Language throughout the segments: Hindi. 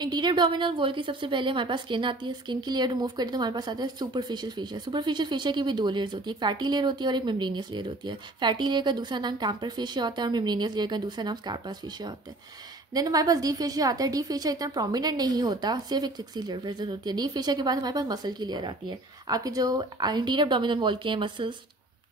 इंटीरियर एब्डोमिनल वॉल की सबसे पहले हमारे पास स्किन आती है। स्किन की लेयर रिमूव करते तो हमारे पास आता है सुपरफिशियल फेशिया। सुपरफिशियल फेशिया की भी दो लेयर्स होती है, एक फैटी लेयर होती है और एक मेम्ब्रेनियस लेयर होती है। फैटी लेयर का दूसरा नाम टैम्पर फेशिया होता है और मेम्ब्रेनियस लेयर का दूसरा नाम स्कार्पास फेशिया होता है। देन हमारे पास डीप फेशिया आता है। डीप फेशिया इतना प्रोमिनेंट नहीं होता, सिर्फ एक थिक सी लेयर प्रेजेंट होती है। डीप फेशिया के बाद हमारे पास मसल की लेयर आती है। आपके जो इंटीरियर एब्डोमिनल वॉल के मसल्स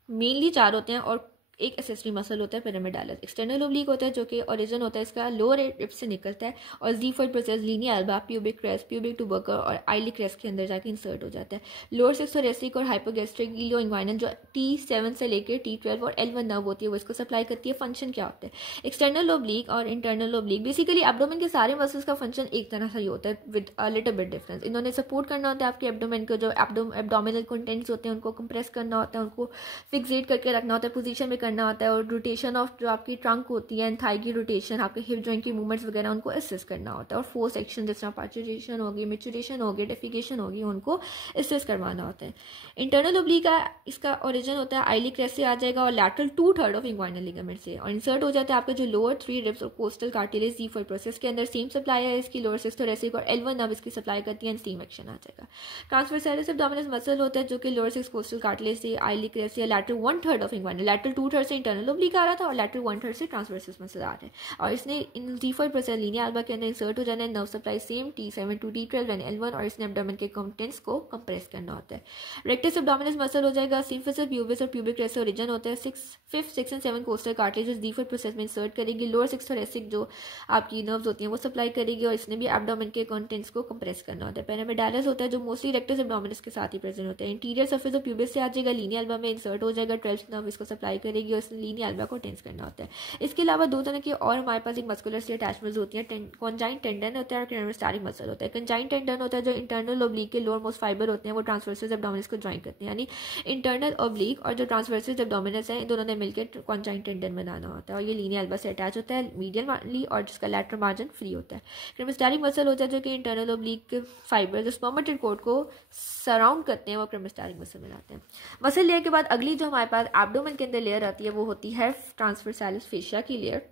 मेनली चार होते हैं और एक एसेसरी मसल होता है पिरामिडालस। एक्सटर्नल ओब्लिक होता है जो कि ओरिजिन होता है इसका लोअर रिब से निकलता है और xiphoid process linea alba, pubic crest, pubic tubercle और आइली क्रेस्ट के अंदर जाके इंसर्ट हो जाता है। लोअर सिक्स थोरेसिक और हाइपोगैस्ट्रिक इलियो इंग्वाइनल जो T7 से लेकर T12 और L1 नर्व होती है वो इसको सप्लाई करती है। फंक्शन क्या होता है? एक्सटर्नल ओब्लिक और इंटरनल ओब्लिक बेसिकली एब्डोमेन के सारे मसल्स का फंक्शन एक तरह से ही होता है with a little bit difference. इन्होंने सपोर्ट करना होता है आपके एब्डोमेन को, जो एब्डोमिनल कंटेंट्स होते हैं उनको कंप्रेस करना होता है, उनको फिक्सेट करके रखना होता है, पोजीशन में करना होता है और रोटेशन ऑफ जो आपकी ट्रंक होती है एंड थाई की रोटेशन, आपके हिप जॉइंट की मूवमेंट्स वगैरह उनको असिस्ट करना होता है और फोर सेक्शन जिस तरह पार्चुरेशन होगी, मैच्योरेशन होगी, डेफिकेशन होगी, उनको असिस्ट करवाना होता है। इंटरनल ओब्लिक का इसका ओरिजिन होता है आइली क्रेस्ट से आ जाएगा और लैटरल 2/3 ऑफ इंग्वाइनल लिगामेंट से और इंसर्ट हो जाता है आपका जो लोअर 3 रिब्स और कोस्टल कार्टिलेज ज़ीफॉइड प्रोसेस के अंदर। सेम सप्लाई है इसकी लोअर सिक्स थोरेसिक और L1 नर्व इसकी सप्लाई करती है एंड स्टीम एक्शन आ जाएगा। ट्रांसवर्सैलिस एब्डोमिनल मसल होता है जो कि लोअर सिक्स कोस्टल कार्टिलेज से आइली क्रेस्ट या लैटरल 1/3 ऑफ इंग्वाइनल, लैटरल 2/3 से इंटरनल ओब्लिक आ रहा था और लैटरल 1/3 से ट्रांसवर्सस मसल आ रहा है और इसने इन ज़ीफॉइड प्रोसेस लीनियर एल्बा के अंदर इंसर्ट हो जाना है। Nerve supply same T7 to T12 and L1 और इसने एब्डोमेन के कंटेंट्स को कंप्रेस करना होता है। रेक्टस एब्डोमिनल मसल हो जाएगा। सिम्फिसिस प्यूबिस और प्यूबिक क्रेस्ट से ओरिजिन होता है। 5th 6th and 7th costal cartilage xiphoid process में इंसर्ट करेगी। लोअर सिक्स थोरेसिक जो आपकी नर्व्स होती हैं वो सप्लाई करेगी और इसने भी एब्डोमेन के कंटेंट्स को कंप्रेस करना होता है। पिरामिडालस होता है जो मोस्टली रेक्टस एब्डोमिनस के साथ ही प्रेजेंट होता है। इंटीरियर सर्फेस ऑफ प्यूबिस से आ जाएगा, लीनियर एल्बा में इंसर्ट हो जाएगा। 12th नर्व इसको सप्लाई करेगी और इसने लीनियर एल्बा को टेंस करना होता है। इसके अलावा दो तरह की और हमारे पास एक मस्कुलर से अटैचमेंट्स होती हैं। कॉन्जाइन टेंडन होता है और क्रेनियोस्टाटिक मसल होता है। कॉन्जाइन टेंडन होता है जो इंटरनल ओब्लिक के लोअर मोस्ट फाइबर होते हैं वो ट्रांसवर्सस एब्डोमिनस को ज्वाइन करते हैं, यानी इंटरनल ओब्लिक और जो ट्रांसवर्सस एब्डोमिनस है इन दोनों ने मिलकर कॉन्जाइन टेंडन बनाना होता है और ये लीनियर एल्बा से अटैच होता है मीडियली और जिसका लैटरल मार्जिन फ्री होता है। क्रेनियोस्टाटिक मसल होता है जो कि इंटरनल ओब्लिक के फाइबर जो स्पर्मेटिड कोट को सराउंड करते हैं वो क्रेनियोस्टाटिक मसल बनाते हैं। मसल लेयर के बाद अगली जो हमारे पास एब्डोमेन के अंदर लेयर आती है वो होती है ट्रांसवर्सैलिस फेशिया की लेयर।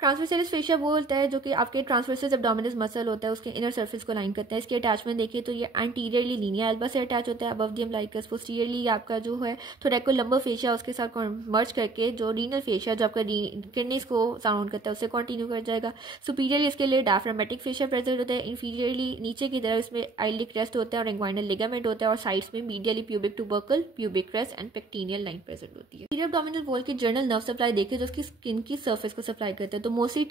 ट्रांसवर्सैलिस फेशिया वो होता है जो कि आपके ट्रांसवर्सस एब्डोमिनस मसल होता है उसके इनर सरफेस को लाइन करता है। इसकी अटैचमेंट देखिए तो ये एंटीरियरली लीनियर एल्बा से अटैच होता है अबव द अम्बिलिकस। पोस्टीरियरली आपका जो है थोरैकोलंबर फेशिया उसके साथ मर्ज करके जो रीनल फेशिया जो आपका किडनीज को सराउंड करता है उससे कंटिन्यू कर जाएगा। सुपीरियरली इसके लिए डायफ्रामेटिक फेशिया प्रेजेंट होता है। इन्फीरियरली नीचे की तरफ इसमें आइली क्रेस्ट होता है और इंग्वाइनल लिगामेंट होता है और साइड्स में medially pubic tubercle, pubic crest and pectineal line present होती है। इंटीरियर एब्डोमिनल वॉल की जर्नल नर्व सप्लाई देखिए जो उसकी स्किन की सर्फेस को सप्लाई करता है तो मोस्टली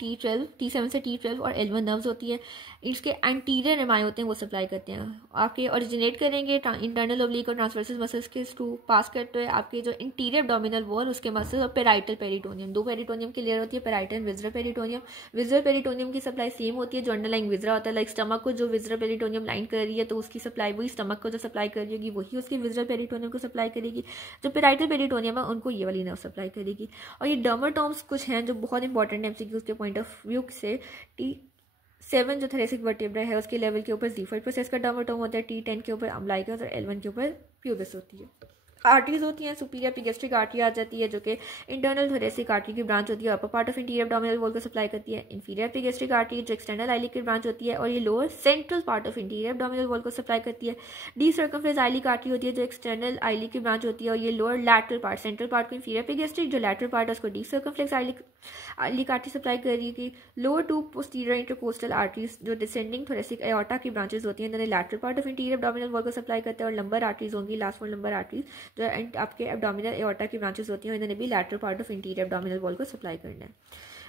T7 से T12 और L1 नर्व्स होती है। इसके एंटीरियर एमआई होते हैं वो सप्लाई करते हैं। आपके ओरिजिनेट करेंगे इंटरनल ओब्लिक और ट्रांसवर्सस मसल्स के थ्रू पास करते हुए आपके जो इंटीरियर एब्डोमिनल वॉल उसके मसल्स और पेराइटल पेरिटोनियम, दो पेरिटोनियम की लेयर होती है, पेराइटल एंड विज़रल पेरिटोनियम। विज़रल पेरिटोनियम की सप्लाई सेम होती है जो अंडरलाइंग विज़रा होता है। लाइक स्टमक को जो विज़रल पेरिटोनियम लाइन कर रही है तो उसकी सप्लाई वही स्टमक को जो सप्लाई कर रही होगी वही उसकी विज़रल पेरिटोनियम को सप्लाई करेगी। जो पेराइटल पेरिटोनियम है उनको ये वाली नर्व सप्लाई करेगी। और ये डर्माटोम्स कुछ हैं जो बहुत इंपॉर्टेंट है एमसीक्यूज़ के पॉइंट ऑफ व्यू से। T7 जो थोरेसिक वर्टेब्रा है उसके लेवल के ऊपर ज़ीफॉइड प्रोसेस का डर्माटोम होता है। T10 के ऊपर अम्बिलिकस और L1 के ऊपर प्यूबिस होती है। आर्टरीज होती हैं। सुपीरियर एपिगैस्ट्रिक आर्टरी आ जाती है जो कि इंटरनल थोरेसिक आर्टरी की ब्रांच होती है, upper part of interior abdominal wall को सप्लाई करती है। इंफीरियर एपिगैस्ट्रिक आर्टरी जो एक्सटर्नल आइलिक की ब्रांच होती है और ये lower central part of interior abdominal wall को सप्लाई करती है। डी सर्कमफ्लेक्स आइलिक आर्टरी होती है जो एक्सटर्नल आइलिक की ब्रांच होती है और ये lower lateral part, central part को इंफीरियर एपिगैस्ट्रिक, जो लैटरल पार्ट है उसको the circumflex iliac artery supply करेगी। Lower two posterior intercostal arteries जो डिसेंडिंग थोरेसिक एओर्टा की ब्रांचेस होती हैं इन्होंने lateral part of interior abdominal wall को सप्लाई करते हैं। और लंबर आर्टरीज होंगी, लास्ट वन लंबर आर्टरीज जो आपके एब्डोमिनल एओर्टा की ब्रांचेस होती हैं इन्होंने भी lateral part of interior abdominal wall को सप्लाई करना है।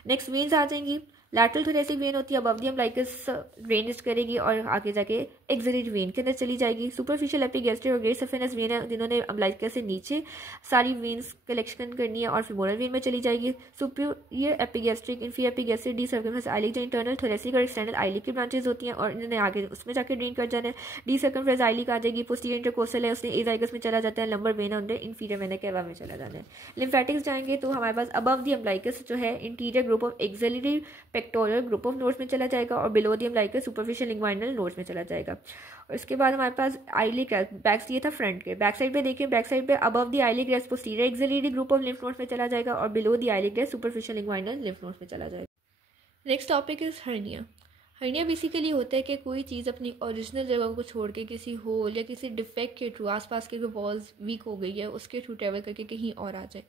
नेक्स्ट वेन्स आ जाएंगी। लैटरल थोरेसिक वेन होती है अबव द अम्बिलिकस ड्रेनेज करेगी और आगे जाके एक्सिलरी वेन के अंदर चली जाएगी। सुपरफिशियल एपिगैस्ट्रिक और ग्रेट सफेनस वेन है जिन्होंने अम्बिलिकस से नीचे सारी वेन्स कलेक्शन करनी है और फिमोरल वेन में चली जाएगी। Superior epigastric, inferior epigastric, D circumflex iliac जो इंटरनल थोरेसिक और एक्सटर्नल आइलिक की ब्रांचेस होती हैं और इन्होंने आगे उसमें जाकर ड्रेन कर जाना है। डी सर्कमफ्लेक्स आइलिक आ जाएगी। पोस्टीरियर इंटरकोस्टल है उसने एजाइगस में चला जाता है। लंबर वेन है इंफीरियर वेन कैवा में चला जाना है। लिम्फेटिक्स जाएंगे तो हमारे पास अबव द अम्बिलिकस जो है interior group of axillary pectoral group of nodes में चला जाएगा और below the umbilicus superficial inguinal nodes में चला जाएगा। और इसके बाद हमारे पास आइलिक बैक, ये था फ्रंट के। बैक साइड पे देखिए, बैक साइड पे above the iliac rest posterior axillary group of lymph nodes में चला जाएगा और below the iliac rest superficial inguinal lymph nodes में चला जाएगा। Next topic is hernia. Hernia basically होता है कि कोई चीज़ अपनी ओरिजिनल जगह को छोड़ के किसी होल या किसी डिफेक्ट के थ्रू आसपास के जो वॉल्स वीक हो गई है उसके थ्रू ट्रैवल करके कहीं और आ जाए।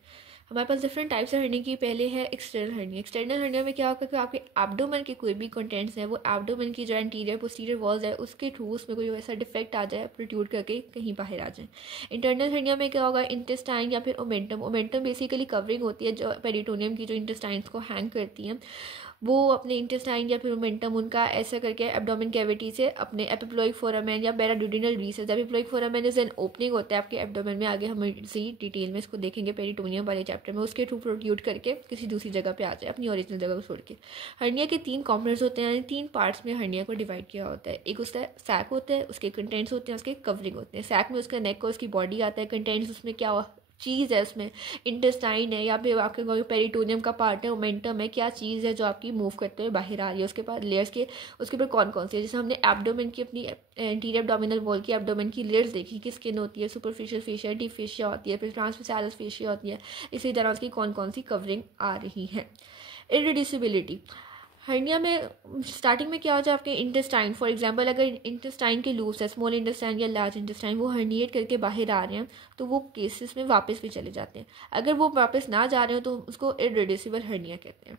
हमारे पास डिफरेंट टाइप्स है हर्निया की। पहले है एक्सटर्नल हर्निया। एक्सटर्नल हर्निया में क्या होगा कि आपके एब्डोमेन के कोई भी कंटेंट्स हैं वो एब्डोमेन की जो एंटीरियर पोस्टीरियर वॉल्स है उसके थ्रू उसमें कोई ऐसा डिफेक्ट आ जाए, प्रोट्रूड करके कहीं बाहर आ जाए। इंटरनल हर्निया में क्या होगा, इंटेस्टाइन या फिर ओमेंटम। ओमेंटम बेसिकली कवरिंग होती है जो पेरिटोनियम की जो इंटेस्टाइन्स को हैंग करती हैं, वो अपने इंटेस्टाइन या फिर मोमेंटम उनका ऐसा करके एब्डोमेन कैविटी से अपने एपिप्लोइक फोरामेन या paraduodenal recess. Epiploic foramen is an opening होता है आपके एब्डोमेन में, आगे हम इसी डिटेल में इसको देखेंगे पेरिटोनियम वाले चैप्टर में, उसके थ्रू प्रोट्रूड करके किसी दूसरी जगह पे आ जाए अपनी ओरिजिनल जगह को छोड़ के। हर्निया के 3 कॉम्पोनेंट्स होते हैं, 3 पार्ट्स में हर्निया को डिवाइड किया होता है। एक उसका सैक होता है, उसके कंटेंट्स होते हैं, उसके कवरिंग होते हैं। सैक में उसका नेक को उसकी बॉडी आता है, कंटेंट्स उसमें क्या चीज़ है, उसमें इंटेस्टाइन है या फिर आपके पेरिटोनियम का पार्ट है, मोमेंटम है, क्या चीज़ है जो आपकी मूव करते हुए बाहर आ रही है। उसके बाद लेयर्स के उसके ऊपर कौन कौन सी है, जैसे हमने एब्डोमेन की अपनी एंटीरियर एब्डोमिनल वॉल की एब्डोमेन की लेयर्स देखी कि स्किन होती है, सुपरफिशियल फेशिया, डीप फेशिया होती है, फिर ट्रांसवर्सैलस फेशिया होती है। इसी तरह उसकी कौन कौन सी कवरिंग आ रही है। इरिड्यूसिबिलिटी हर्निया में स्टार्टिंग में क्या हो जाए, आपके इंटेस्टाइन फॉर एग्जांपल अगर इंटेस्टाइन के लूप्स है, स्मॉल इंटेस्टाइन या लार्ज इंटेस्टाइन, वो हर्निएट करके बाहर आ रहे हैं तो वो केसेस में वापस भी चले जाते हैं। अगर वो वापस ना जा रहे हो तो उसको इरिड्यूसिबल हर्निया कहते हैं।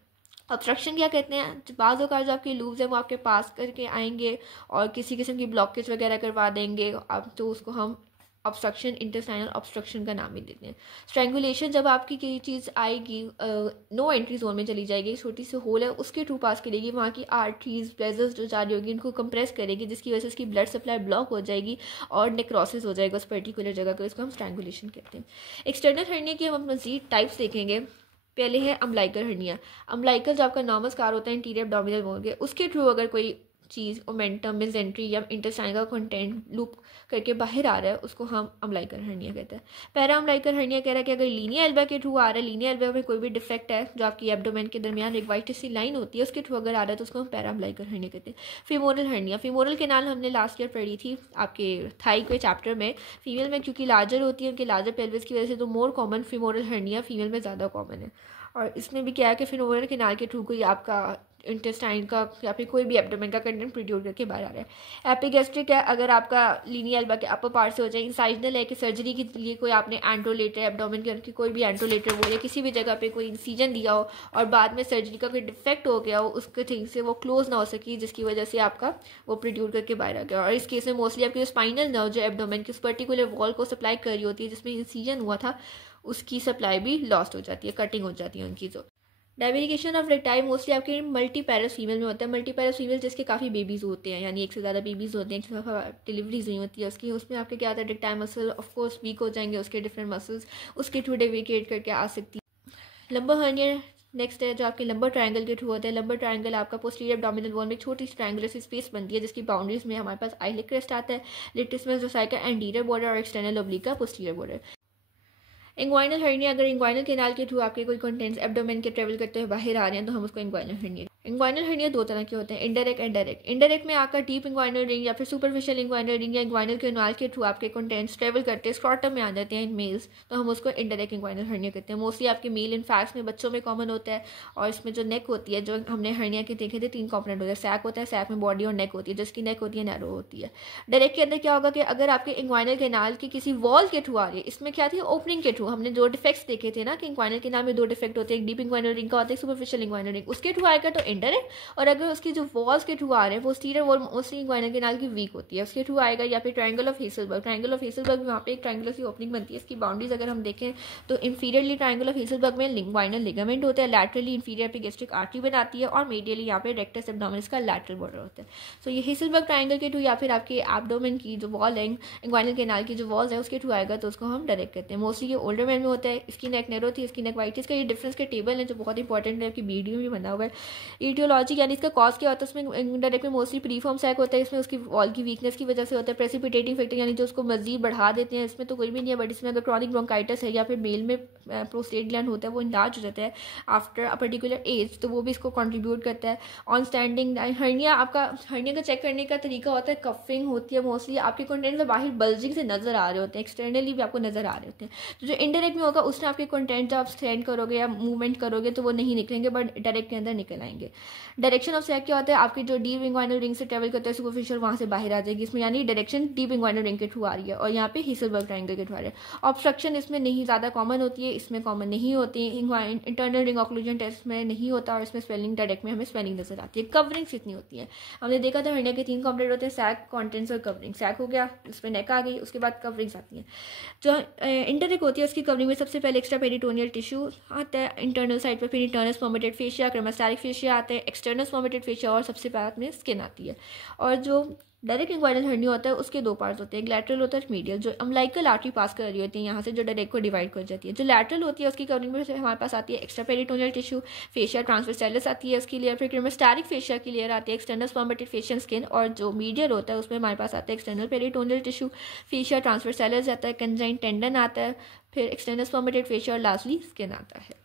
ऑब्स्ट्रक्शन क्या कहते हैं, बाज़ औक़ात जो आपके लूप्स हैं वो आपके पास करके आएंगे और किसी किस्म की ब्लॉकेज वगैरह करवा देंगे, अब तो उसको हम ऑब्स्ट्रक्शन, इंटेस्टाइनल ऑब्स्ट्रक्शन का नाम ही देते हैं। स्ट्रैंगुलेशन जब आपकी कोई चीज़ आएगी नो एंट्री जोन में चली जाएगी, छोटी सी होल है उसके थ्रू पास करेगी, वहाँ की आर्टरीज वेसल्स जो जा रही होगी इनको कंप्रेस करेगी, जिसकी वजह से उसकी ब्लड सप्लाई ब्लॉक हो जाएगी और नेक्रोसिस हो जाएगा उस पर्टिकुलर जगह का, इसको हम स्ट्रैंगुलेशन कहते हैं। एक्सटर्नल हर्निया की हम मज़ीद टाइप्स देखेंगे। पहले है अम्बलाइकल हर्निया। अम्बलाइकल जो आपका नॉर्मल स्कार होता है इंटीरियर एब्डोमिनल वॉल के, उसके थ्रू अगर कोई चीज़ ओमेंटम मेसेंट्री या इंटेस्टाइन का कंटेंट लूप करके बाहर आ रहा है उसको हम अम्बलाइकल हर्निया कहते हैं। पैरा अम्बलाइकल हर्निया कह रहा है कि अगर लीनियर एल्बा के थ्रू आ रहा है, लीनियर एल्बा में कोई भी डिफेक्ट है जो आपकी एब्डोमेन के दरमियान एक वाइट सी लाइन होती है उसके थ्रू अगर आ रहा है तो उसको हम पैरा अम्बलाइकल हर्निया कहते हैं। फीमोरल हर्निया, फीमोरल कैनाल हमने लास्ट ईयर पढ़ी थी आपके थाई के चैप्टर में। फीमेल में क्योंकि लार्जर होती है, उनके लार्जर पेल्विस की वजह से तो more common femoral hernia female में ज़्यादा कॉमन है। और इसमें भी क्या है कि फीमोरल कैनाल के थ्रू कोई आपका इंटेस्टाइन का या फिर कोई भी एब्डोमेन का कंटेंट प्रोड्यूस करके बाहर आ रहा है। एपिगैस्ट्रिक है, अगर आपका लीनियर एल्बा के अपर पार्ट से हो जाए। इंसाइजनल है कि सर्जरी के लिए कोई आपने एंट्रोलेटर एब्डोमेन के अंदर कोई भी एंट्रोलेटर वो या किसी भी जगह पे कोई इंसीजन दिया हो और बाद में सर्जरी का कोई डिफेक्ट हो गया हो, उसके थिंग से वो क्लोज ना हो सकी जिसकी वजह से आपका वो प्रोड्यूस करके बाहर आ गया। और इस केस में मोस्टली आपकी स्पाइनल नर्व जो एब्डोमेन की उस पर्टिकुलर वॉल को सप्लाई कर रही होती है जिसमें इंसीजन हुआ था, उसकी सप्लाई भी लॉस्ट हो जाती है, कटिंग हो जाती है उनकी। जो डाइवेरिकेशन ऑफ रेक्टाइल मोस्टली आपके मल्टीपैरस फीमेल में होता है। मल्टीपैरस फीमेल जिसके काफ़ी बेबीज़ होते हैं, यानी एक से ज़्यादा बेबीज़ होते हैं, एक दफ़ा डिलीवरीज नहीं होती है उसकी, उसमें आपके क्या आता है रेक्टाइल मसल ऑफकोर्स वीक हो जाएंगे, उसके डिफरेंट मसल्स उसके थ्रू डेविकेट करके आ सकती है। लंबर हर्निया नेक्स्ट है जो आपके लंबर ट्रायंगल के थ्रू होता है। लंबर ट्रायंगल आपका पोस्टीरियर एब्डोमिनल वॉल में छोटी सी ट्रायंगुलर सी स्पेस बनती है जिसकी बाउंड्रीज में हमारे पास आइलेट क्रेस्ट आता है, लिटिस्मस डोर्साई का एंटीरियर बॉर्डर और एक्सटर्नल ओब्लिक का पोस्टीरियर बॉर्डर। इंग्वाइनल हर्निया, अगर इंग्वाइनल कैनाल के थ्रू आपके कोई कंटेंट्स एब्डोमेन के ट्रेवल करते हुए बाहर आ रहे हैं तो हम उसको इंग्वाइनल हर्निया। इंग्वाइनल हर्निया 2 तरह के होते हैं, इनडायरेक्ट एंड डायरेक्ट। इनडायरेक्ट में आपका डीप इंग्वाइनल रिंग या फिर सुपरफिशियल इंग्वाइनल रिंग या इंग्वाइनल कैनाल के थ्रू आपके कंटेंट्स ट्रेवल करते हैं स्क्रॉटम में आ जाते हैं इन मेल्स, तो हम उसको इनडायरेक्ट इंग्वाइनल हर्निया कहते हैं। मोस्टली आपके मेल इनफैक्ट्स में बच्चों में कॉमन होता है और इसमें जो नेक होती है, जो हमने हर्निया के देखे थे 3 कॉम्पोनेंट होते हैं, सैक होता है, सैक में बॉडी और नेक होती है, जिसकी नेक होती है नैरो होती है। डायरेक्ट के अंदर क्या होगा कि अगर आपके इंग्वाइनल कैनाल के किसी वॉल के थ्रू आ रही है, इसमें क्या थी ओपनिंग के थ्रू, हमने जो डिफेक्ट्स देखे थे ना कि इंग्वाइनल कैनाल में 2 डिफेक्ट होते हैं, एक डीप इंग्वाइनल रिंग का होता है, सुपरफिशियल इंग्वाइनल रिंग, उसके थ्रू आएगा तो इनडायरेक्ट। और अगर उसकी जो वॉल्स के थ्रू आ रहे हैं posterior wall mostly inguinal canal की वीक होती है, उसके थ्रू आएगा। या फिर ट्रायंगल ऑफ हेसलबर्ग, ट्रायंगल ऑफ हेसलबर्ग वहाँ पे एक ट्रायंगुलर सी ओपनिंग बनती है, इसकी बाउंड्रीज अगर हम देखें तो इंफीरियरली ट्रायंगल ऑफ हेसलबर्ग में इंग्वाइनल लिगामेंट होता है, लैटरली इंफीरियर एपिगैस्ट्रिक आर्टरी बनाती है और मीडियली यहाँ पे रेक्टस एब्डोमिनस का लैटरल बॉर्डर होता है। सो ये हेसलबर्ग ट्रायंगल के थ्रू या फिर आपके एब्डोमेन की जो वॉल है, इंग्वाइनल कैनाल की जो वॉल्स है उसके थ्रू आएगा तो उसको हम डायरेक्ट कहते हैं। मोस्टली ये ओल्डर मैन में होता है, इसकी नेक नैरो थी, इसकी नेक वाइट थी। इसका ये डिफरेंस के टेबल है जो बहुत इंपॉर्टेंट है, आपकी वीडियो में भी बना हुआ है। ईटियोलॉजी यानी इसका कॉज क्या होता है, उसमें इंडायरेक्ट में मोस्टली प्रीफॉर्म सैक होता है, इसमें उसकी वॉल की वीकनेस की वजह से होता है। प्रेसिपिटेटिंग फैक्टर यानी जो उसको मजीद बढ़ा देते हैं, इसमें तो कोई भी नहीं है, बट इसमें अगर क्रॉनिक ब्रोंकाइटिस है या फिर मेल में प्रोस्टेट ग्लैंड होता है वो इंलार्ज हो जाता है आफ्टर अ पर्टिकुलर एज, तो वो भी इसको कंट्रीब्यूट करता है। ऑन स्टैंडिंग हर्निया, आपका हर्निया का चेक करने का तरीका होता है, कफिंग होती है मोस्टली, आपके कंटेंट में बाहर बल्जिंग से नजर आ रहे होते हैं, एक्सटर्नली भी आपको नजर आ रहे होते हैं। तो जो इनडायरेक्ट में होगा उसमें आपके कंटेंट जब आप स्टैंड करोगे या मूवमेंट करोगे तो वो नहीं निकलेंगे, बट डायरेक्ट के अंदर निकल आएंगे। डायरेक्शन ऑफ सैक क्या होता है, आपकी जो डीप इंग्वाइनल रिंग से ट्रेवल करता है सुपरफिशियल, वहाँ से बाहर आ जाएगी इसमें, यानी डायरेक्शन डीप इंग्वाइनल रिंग के थ्रू आ रही है, और यहाँ पे हिसलबर्ग ट्रायंगल के थ्रू आ रही है। ऑब्स्ट्रक्शन इसमें नहीं ज़्यादा कॉमन होती है, इसमें कॉमन नहीं होती है। इंटरनल रिंग ऑक्लूजन टेस्ट में नहीं होता, और इसमें स्वेलिंग डायरेक्ट में हमें स्वेलिंग नजर आती है। कवरिंग्स इतनी होती है, हमने देखा था हर्निया के 3 कंपोनेंट होते हैं, सैक, कॉन्टेंट्स और कवरिंग। सैक हो गया, इसमें नेक आ गई, उसके बाद कवरिंग्स आती हैं। जो इंटरनेक होती है उसकी कवरिंग में सबसे पहले एक्स्ट्रा पेरिटोनियल टिश्यू आता है इंटरनल साइड पर, फिर इंटरनल स्पर्मेटेड फेशिया, क्रेमास्टैटिक फेशिया आते हैं, एक्सटर्नल स्पर्मेटेड फेशिया, और सबसे बाद में स्किन आती है। और जो डायरेक्ट इंग्वाइनल हर्निया होता है उसके 2 पार्ट्स होते हैं, लैटरल होता है मीडियल, जो अम्बिलिकल आर्टरी पास कर रही होती है यहाँ से, जो डायरेक्ट को डिवाइड कर जाती है। जो लैटरल होती है उसकी कवरिंग में हमारे पास आती है extra peritoneal tissue, fascia transversalis आती है उसकी लेयर, फिर क्रेमास्टैटिक फेशिया की लेयर आती है, एक्सटर्नल स्पर्मेटेड फेशियल स्किन, और जो मीडियल होता है उसमें हमारे पास आता है external peritoneal tissue, fascia transversalis आता है, कंजाइन टेंडन आता है, फिर एक्सटर्नल स्पर्मेटेड फेशिया, और लास्टली स्किन आता है।